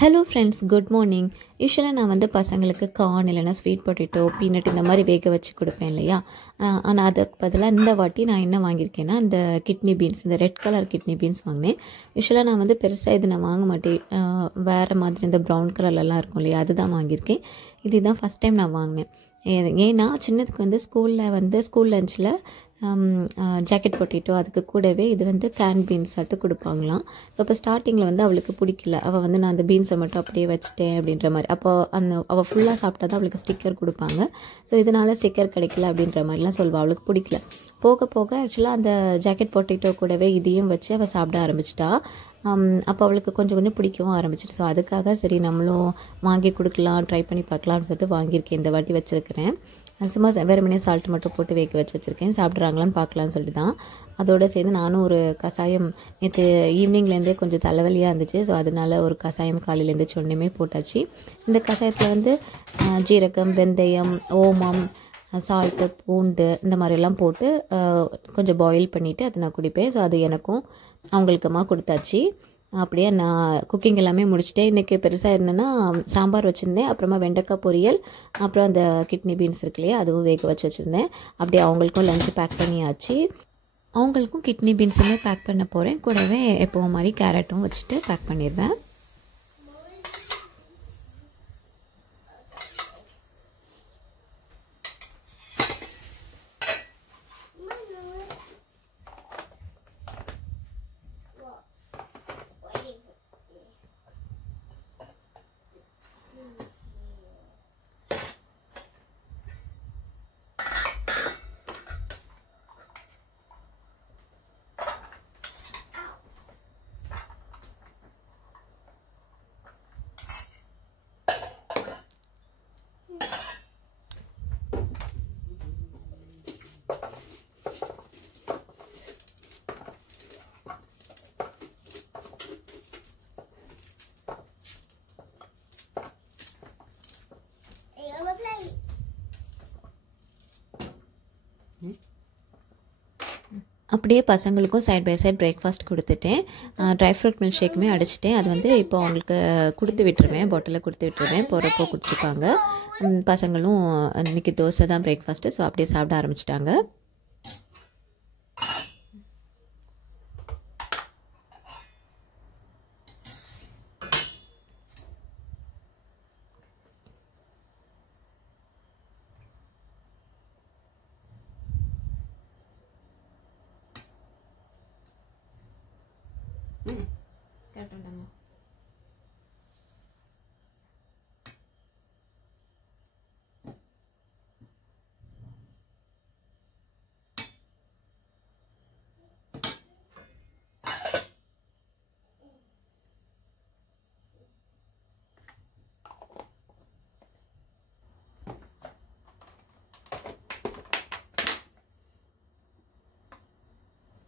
Hello friends, good morning. யூஸ்வலாக நான் வந்து பசங்களுக்கு கார்ன் இல்லைனா ஸ்வீட் பொட்டேட்டோ, பீனட் இந்த மாதிரி வேக வச்சு கொடுப்பேன் இல்லையா. ஆனால் அதுக்கு பதிலாக இந்த வாட்டி நான் என்ன வாங்கியிருக்கேன்னா, இந்த கிட்னி பீன்ஸ், இந்த ரெட் கலர் கிட்னி பீன்ஸ் வாங்கினேன். யூஸ்வலாக நான் வந்து பெருசாக இது நான் வாங்க மாட்டேன். வேறு மாதிரி இந்த ப்ரௌன் கலர்லலாம் இருக்கும் இல்லையா, அதுதான் வாங்கியிருக்கேன். இதுதான் ஃபஸ்ட் டைம் நான் வாங்கினேன். ஏன்னா சின்னதுக்கு வந்து ஸ்கூல் லஞ்சில் ஜாக்கெட் பொட்டேட்டோ அதுக்கு கூடவே இது வந்து கேன் பீன்ஸ் சட்டு கொடுப்பாங்களாம். ஸோ அப்போ ஸ்டார்டிங்கில் வந்து அவளுக்கு பிடிக்கல. அவள் வந்து நான் அந்த பீன்ஸை மட்டும் அப்படியே வச்சுட்டேன் அப்படின்ற மாதிரி. அப்போ அவள் ஃபுல்லாக சாப்பிட்டா தான் அவளுக்கு ஸ்டிக்கர் கொடுப்பாங்க. ஸோ இதனால் ஸ்டிக்கர் கிடைக்கல அப்படின்ற மாதிரிலாம் சொல்வாள். அவளுக்கு பிடிக்கல. போக போக ஆக்சுவலாக அந்த ஜாக்கெட் பொட்டேட்டோ கூடவே இதையும் வச்சு அவள் சாப்பிட ஆரம்பிச்சிட்டா. அப்போ அவளுக்கு கொஞ்சம் கொஞ்சம் பிடிக்கவும் ஆரம்பிச்சிட்டு. ஸோ அதுக்காக சரி நம்மளும் வாங்கி கொடுக்கலாம், ட்ரை பண்ணி பார்க்கலாம்னு சொல்லிட்டு வாங்கியிருக்கேன். இந்த வாட்டி வச்சுருக்கிறேன். சும்மா வெறுமனே சால்ட் மட்டும் போட்டு வேக வச்சுருக்கேன். சாப்பிட்றாங்களான்னு பார்க்கலான்னு சொல்லிட்டு தான். அதோடு சேர்ந்து நானும் ஒரு கஷாயம் நேற்று ஈவினிங்லேருந்தே கொஞ்சம் தலைவலியாக இருந்துச்சு. ஸோ அதனால ஒரு கஷாயம் காலையிலேருந்து சொன்னமே போட்டாச்சு. இந்த கஷாயத்தில் வந்து ஜீரகம், வெந்தயம், ஓமம், சால்ட்டு, பூண்டு இந்த மாதிரிலாம் போட்டு கொஞ்சம் பாயில் பண்ணிவிட்டு அதை நான் குடிப்பேன். ஸோ அது எனக்கும் அவங்களுக்குமா கொடுத்தாச்சு. அப்படியே நான் குக்கிங் எல்லாமே முடிச்சுட்டேன். இன்றைக்கி பெருசாக இருந்தேன்னா சாம்பார் வச்சுருந்தேன். அப்புறமா வெண்டைக்காய் பொரியல், அப்புறம் அந்த கிட்னி பீன்ஸ் இருக்கு இல்லையா, அதுவும் வேக வச்சு வச்சுருந்தேன். அப்படியே அவங்களுக்கும் லஞ்சு பேக் பண்ணியாச்சு. அவங்களுக்கும் கிட்னி பீன்ஸுமே பேக் பண்ண போகிறேன். கூடவே எப்போவும் மாதிரி கேரட்டும் வச்சுட்டு பேக் பண்ணிடுவேன். அப்படியே பசங்களுக்கும் சைட் பை சைட் பிரேக்ஃபாஸ்ட் கொடுத்துட்டேன். ட்ரை ஃப்ரூட் மில்க் ஷேக்குமே அடிச்சிட்டேன். அது வந்து இப்போ அவங்களுக்கு கொடுத்து விட்டுருவேன், பாட்டிலில் கொடுத்து விட்டுருவேன். போகிறப்போ குடிச்சிப்பாங்க. பசங்களும் இன்றைக்கி தோசை தான் பிரேக்ஃபாஸ்ட்டு. ஸோ அப்படியே சாப்பிட ஆரம்பிச்சிட்டாங்க. கேட்டோம்டாமா.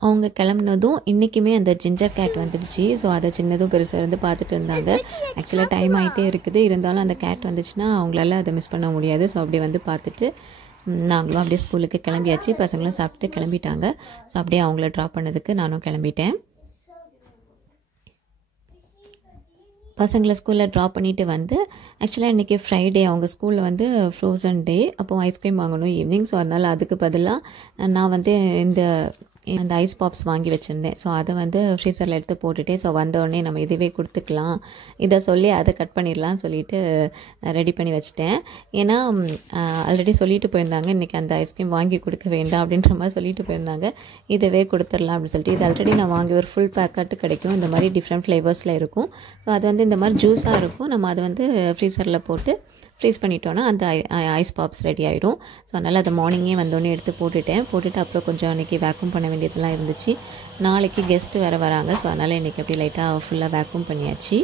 அவங்க கிளம்புனதும் இன்றைக்குமே அந்த ஜிஞ்சர் கேட் வந்துடுச்சு. ஸோ அதை சின்னதும் பெருசாக இருந்து பார்த்துட்டு இருந்தாங்க. ஆக்சுவலாக டைம் ஆகிட்டே இருக்குது. இருந்தாலும் அந்த கேட் வந்துச்சுன்னா அவங்களால அதை மிஸ் பண்ண முடியாது. ஸோ அப்படியே வந்து பார்த்துட்டு நாங்களும் அப்படியே ஸ்கூலுக்கு கிளம்பியாச்சு. பசங்களும் சாப்பிட்டு கிளம்பிட்டாங்க. ஸோ அப்படியே அவங்கள ட்ராப் பண்ணதுக்கு நானும் கிளம்பிட்டேன். பசங்களை ஸ்கூலில் ட்ராப் பண்ணிவிட்டு வந்து ஆக்சுவலாக இன்றைக்கி ஃப்ரைடே அவங்க ஸ்கூலில் வந்து ஃப்ரோசன் டே. அப்போது ஐஸ்கிரீம் வாங்கணும் ஈவினிங். ஸோ அதனால் அதுக்கு பதிலாக நான் வந்து அந்த ஐஸ் பாப்ஸ் வாங்கி வச்சுருந்தேன். ஸோ அதை வந்து ஃப்ரீசரில் எடுத்து போட்டுட்டேன். ஸோ வந்தோடனே நம்ம இதுவே கொடுத்துக்கலாம், இதை சொல்லி அதை கட் பண்ணிடலாம் சொல்லிவிட்டு ரெடி பண்ணி வச்சுட்டேன். ஏன்னா ஆல்ரெடி சொல்லிட்டு போயிருந்தாங்க இன்றைக்கி அந்த ஐஸ்கிரீம் வாங்கி கொடுக்க வேண்டாம் அப்படின்ற மாதிரி சொல்லிட்டு போயிருந்தாங்க. இதுவே கொடுத்துடலாம் அப்படின்னு சொல்லிட்டு இது ஆல்ரெடி நான் வாங்கி ஒரு ஃபுல் பேக்கெட்டு கிடைக்கும். இந்த மாதிரி டிஃப்ரெண்ட் ஃப்ளேவர்ஸில் இருக்கும். ஸோ அது வந்து இந்த மாதிரி ஜூஸாக இருக்கும். நம்ம அதை வந்து ஃப்ரீசரில் போட்டு ஃப்ரீஸ் பண்ணிட்டோன்னா அந்த ஐஸ் பாப்ஸ் ரெடி ஆகிடும். ஸோ அதனால் அதை மார்னிங்கே வந்தோடனே எடுத்து போட்டுட்டு அப்புறம் கொஞ்சம் அன்றைக்கி வேக்யூம் பண்ண வேண்டியதெல்லாம் இருந்துச்சு. நாளைக்கு கெஸ்ட்டு வேறு வராங்க. ஸோ அதனால் இன்றைக்கி அப்படியே லைட்டாக ஃபுல்லாக வேக்யூம் பண்ணியாச்சு.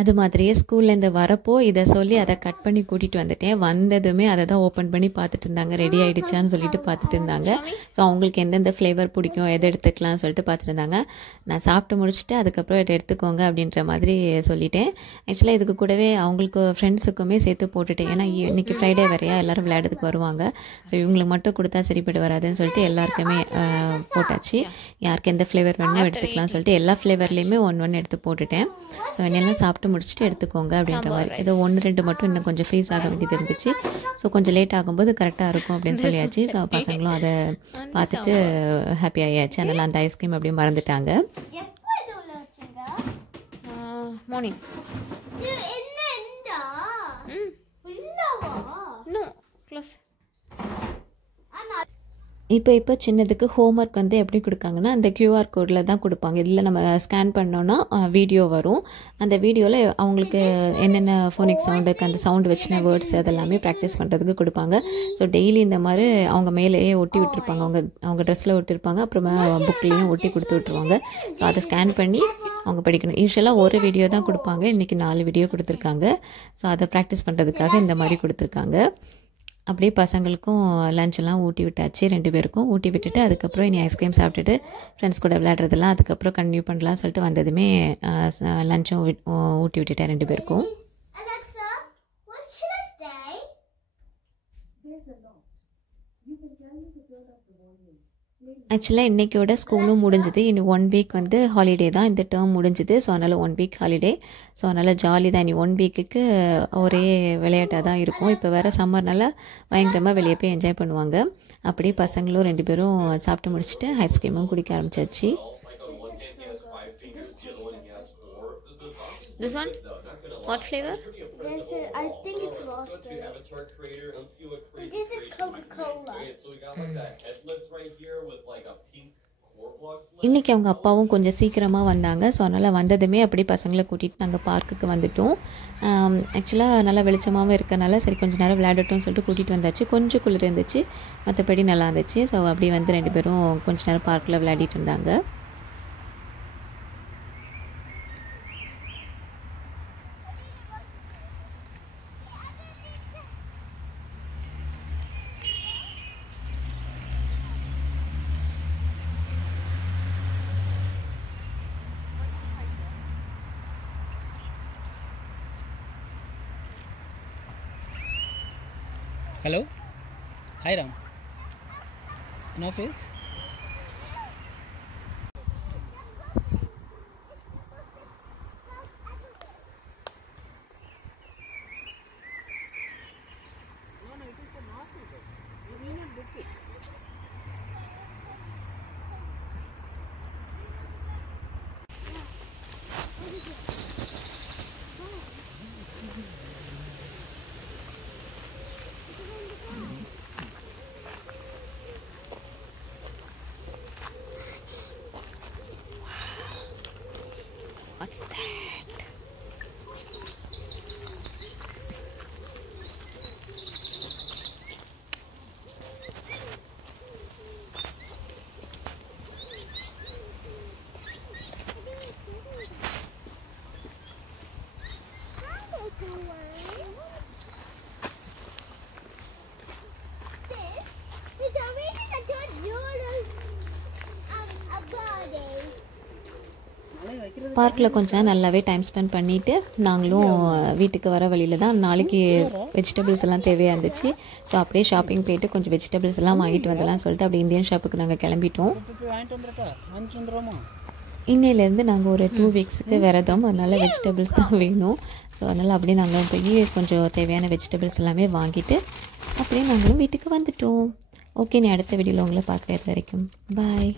அது மாதிரியே ஸ்கூல்லேருந்து வரப்போ இதை சொல்லி அதை கட் பண்ணி கூட்டிகிட்டு வந்துட்டேன். வந்ததுமே அதை தான் ஓப்பன் பண்ணி பார்த்துட்டு இருந்தாங்க, ரெடி ஆகிடுச்சான்னு சொல்லிட்டு பார்த்துட்டு இருந்தாங்க. ஸோ அவங்களுக்கு எந்தெந்த ஃப்ளேவர் பிடிக்கும், எதை எடுத்துக்கலாம்னு சொல்லிட்டு பார்த்துட்டு இருந்தாங்க. நான் சாப்பிட்டு முடிச்சுட்டு அதுக்கப்புறம் இதை எடுத்துக்கோங்க அப்படின்ற மாதிரி சொல்லிட்டேன். ஆக்சுவலாக இதுக்கு கூடவே அவங்களுக்கு ஃப்ரெண்ட்ஸுக்குமே சேர்த்து போட்டுட்டேன். ஏன்னா இன்றைக்கி ஃப்ரைடே வரையா எல்லோரும் விளையாடுறதுக்கு வருவாங்க. ஸோ இவங்களுக்கு மட்டும் கொடுத்தா சரிப்பட்டு வராதுன்னு சொல்லிட்டு எல்லாருக்குமே போட்டாச்சு. யாருக்கு எந்த ஃப்ளேவர் வேணுமோ எடுத்துக்கலாம்னு சொல்லிட்டு எல்லா ஃப்ளேவர்லேயுமே ஒன்று எடுத்து போட்டுட்டேன். ஸோ என்னெல்லாம் சாப்பிட்டு முடிச்சுட்டு எடுத்துக்கோங்க அப்படின்ற மாதிரி. ஏதோ 1-2 மட்டும் இன்னும் கொஞ்சம் ஃப்ரீஸ் ஆக வேண்டியது இருந்துச்சு. ஸோ கொஞ்சம் லேட் ஆகும்போது கரெக்டாக இருக்கும் அப்படின்னு சொல்லியாச்சு. ஸோ பசங்களும் அதை பார்த்துட்டு ஹாப்பி ஆகியாச்சு. அதனால் அந்த ஐஸ்கிரீம் அப்படியே மறந்துட்டாங்க. மார்னிங் இப்போ சின்னதுக்கு ஹோம்ஒர்க் வந்து எப்படி கொடுக்காங்கன்னா அந்த QR கோடில் தான் கொடுப்பாங்க. இதில் நம்ம ஸ்கேன் பண்ணோன்னா வீடியோ வரும். அந்த வீடியோவில் அவங்களுக்கு என்னென்ன ஃபோனிக் சவுண்டுக்கு அந்த சவுண்டு வச்சுன வேர்ட்ஸ் அதெல்லாமே ப்ராக்டிஸ் பண்ணுறதுக்கு கொடுப்பாங்க. ஸோ டெய்லி இந்த மாதிரி அவங்க மேலேயே ஒட்டி விட்டுருப்பாங்க, அவங்க ட்ரெஸ்ஸில் ஒட்டியிருப்பாங்க, அப்புறமா புக்லேயும் ஒட்டி கொடுத்து விட்ருவாங்க. ஸோ அதை ஸ்கேன் பண்ணி அவங்க படிக்கணும். யூஸ்வலாக ஒரு வீடியோ தான் கொடுப்பாங்க, இன்றைக்கி 4 வீடியோ கொடுத்துருக்காங்க. ஸோ அதை ப்ராக்டிஸ் பண்ணுறதுக்காக இந்த மாதிரி கொடுத்துருக்காங்க. அப்படியே பசங்களுக்கும் லஞ்செல்லாம் ஊட்டி விட்டாச்சு, 2 பேருக்கும் ஊட்டி விட்டுட்டு அதுக்கப்புறம் இனி ஐஸ்கிரீம் சாப்பிட்டுட்டு ஃப்ரெண்ட்ஸ் கூட விளையாடுறதெல்லாம் அதுக்கப்புறம் கன்டினியூ பண்ணலாம்னு சொல்லிட்டு வந்ததுமே லஞ்சும் ஊட்டி விட்டுட்டேன் 2 பேருக்கும். ஆக்சுவலாக இன்றைக்கியோட ஸ்கூலும் முடிஞ்சுது. இனி 1 வீக் வந்து ஹாலிடே தான், இந்த டேர்ம் முடிஞ்சுது. ஸோ அதனால் 1 வீக் ஹாலிடே. ஸோ அதனால் ஜாலி தான். இனி 1 வீக்குக்கு ஒரே விளையாட்டாக தான் இருக்கும். இப்போ வேறு சம்மர்னால பயங்கரமாக வெளியே போய் என்ஜாய் பண்ணுவாங்க. அப்படியே பசங்களும் 2 பேரும் சாப்பிட்டு முடிச்சுட்டு ஐஸ்கிரீமும் குடிக்க ஆரம்பிச்சாச்சு. This one? What flavor? I think it's raspberry. This is Coca-Cola. இன்றைக்கி அவங்க அப்பாவும் கொஞ்சம் சீக்கிரமாக வந்தாங்க. ஸோ அதனால் வந்ததுமே அப்படி பசங்களை கூட்டிகிட்டு நாங்கள் பார்க்குக்கு வந்துவிட்டோம். ஆக்சுவலாக நல்லா வெளிச்சமாகவும் இருக்கனால சரி கொஞ்சம் நேரம் விளையாடட்டும்னு சொல்லிட்டு கூட்டிகிட்டு வந்தாச்சு. கொஞ்சம் குளிர் இருந்துச்சு, மற்றபடி நல்லா இருந்துச்சு. ஸோ அப்படி வந்து 2 பேரும் கொஞ்சம் நேரம் பார்க்கில் விளையாடிட்டு இருந்தாங்க. Hello? Hi Ram. No face? What's that? பார்க்கில் கொஞ்சம் நல்லாவே டைம் ஸ்பெண்ட் பண்ணிவிட்டு நாங்களும் வீட்டுக்கு வர வழியில் தான் நாளைக்கு வெஜிடபிள்ஸ் எல்லாம் தேவையாக இருந்துச்சு. ஸோ அப்படியே ஷாப்பிங் போயிட்டு கொஞ்சம் வெஜிடபிள்ஸ் எல்லாம் வாங்கிட்டு வந்துடலாம் சொல்லிட்டு அப்படி இந்தியன் ஷாப்புக்கு நாங்கள் கிளம்பிட்டோம். இன்னையிலேருந்து நாங்கள் ஒரு 2 வீக்ஸுக்கு விரதம், அதனால் வெஜிடபிள்ஸ் தான் வேணும். ஸோ அதனால் அப்படியே நாங்கள் போய் கொஞ்சம் தேவையான வெஜிடபிள்ஸ் எல்லாமே வாங்கிட்டு அப்படியே நாங்களும் வீட்டுக்கு வந்துட்டோம். ஓகே, நீ அடுத்த வீடியோவில் உங்களை பார்க்குறது வரைக்கும் பாய்.